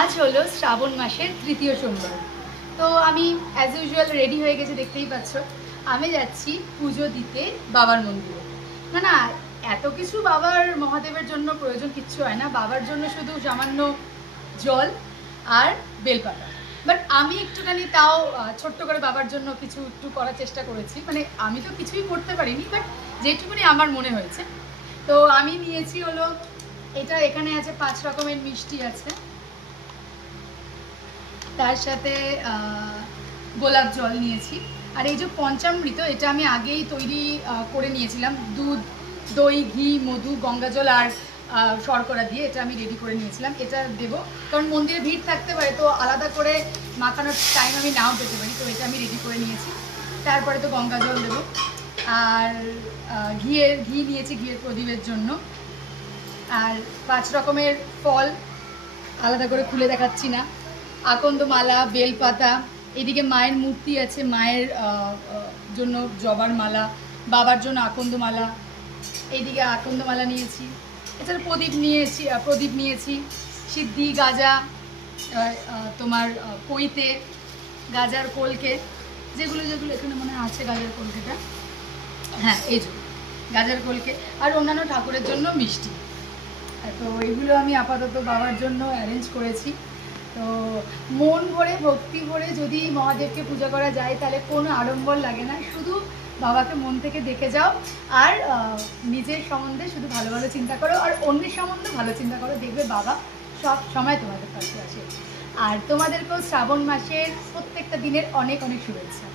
আজ হলো শ্রাবণ মাসের তৃতীয় সোমবার। তো আমি অ্যাজ ইউজুয়াল রেডি হয়ে গেছি, দেখতেই পাচ্ছ। আমি যাচ্ছি পুজো দিতে বাবার মন্দিরে। না না, এত কিছু বাবার মহাদেবের জন্য প্রয়োজন কিচ্ছু হয় না। বাবার জন্য শুধু সামান্য জল আর বেলপাতা। বাট আমি একটুখানি তাও ছোট্ট করে বাবার জন্য কিছু একটু করার চেষ্টা করেছি। মানে আমি তো কিছুই করতে পারিনি, বাট যেটুকুনি আমার মনে হয়েছে। তো আমি নিয়েছি হলো এটা, এখানে আছে 5 রকমের মিষ্টি আছে, তার সাথে গোলাপ জল নিয়েছি। আর এই যে পঞ্চামৃত, এটা আমি আগেই তৈরি করে নিয়েছিলাম, দুধ, দই, ঘি, মধু, গঙ্গা জল আর শর্করা দিয়ে এটা আমি রেডি করে নিয়েছিলাম। এটা দেবো কারণ মন্দিরে ভিড় থাকতে পারে, তো আলাদা করে মাখানোর টাইম আমি নাও পেতে পারি, তো এটা আমি রেডি করে নিয়েছি। তারপরে তো গঙ্গা জল দেবো। আর ঘি নিয়েছি, ঘিয়ের প্রদীপের জন্য। আর 5 রকমের ফল আলাদা করে খুলে দেখাচ্ছি না। আকন্দমালা, বেলপাতা, এদিকে মায়ের মূর্তি আছে, মায়ের জন্য জবার মালা, বাবার জন্য আকন্দমালা, এইদিকে আকন্দমালা নিয়েছি। এছাড়া প্রদীপ নিয়েছি, সিদ্ধি, গাজা, তোমার পইতে, গাজার কলকে, যেগুলো এখানে মনে আছে, গাজার কলকেটা, হ্যাঁ এই যে গাজার কলকে, আর অন্যান্য ঠাকুরের জন্য মিষ্টি। তো এইগুলো আমি আপাতত বাবার জন্য অ্যারেঞ্জ করেছি। তো মন ভরে, ভক্তি ভরে যদি মহাদেবকে পূজা করা যায়, তাহলে কোনো আড়ম্বর লাগে না। শুধু বাবাকে মন থেকে দেখে যাও, আর নিজের সম্বন্ধে শুধু ভালো ভালো চিন্তা করো, আর অন্যের সম্বন্ধে ভালো চিন্তা করো, দেখবে বাবা সব সময় তোমাদের পাশে আসে। আর তোমাদেরকেও শ্রাবণ মাসের প্রত্যেকটা দিনের অনেক অনেক শুভেচ্ছা।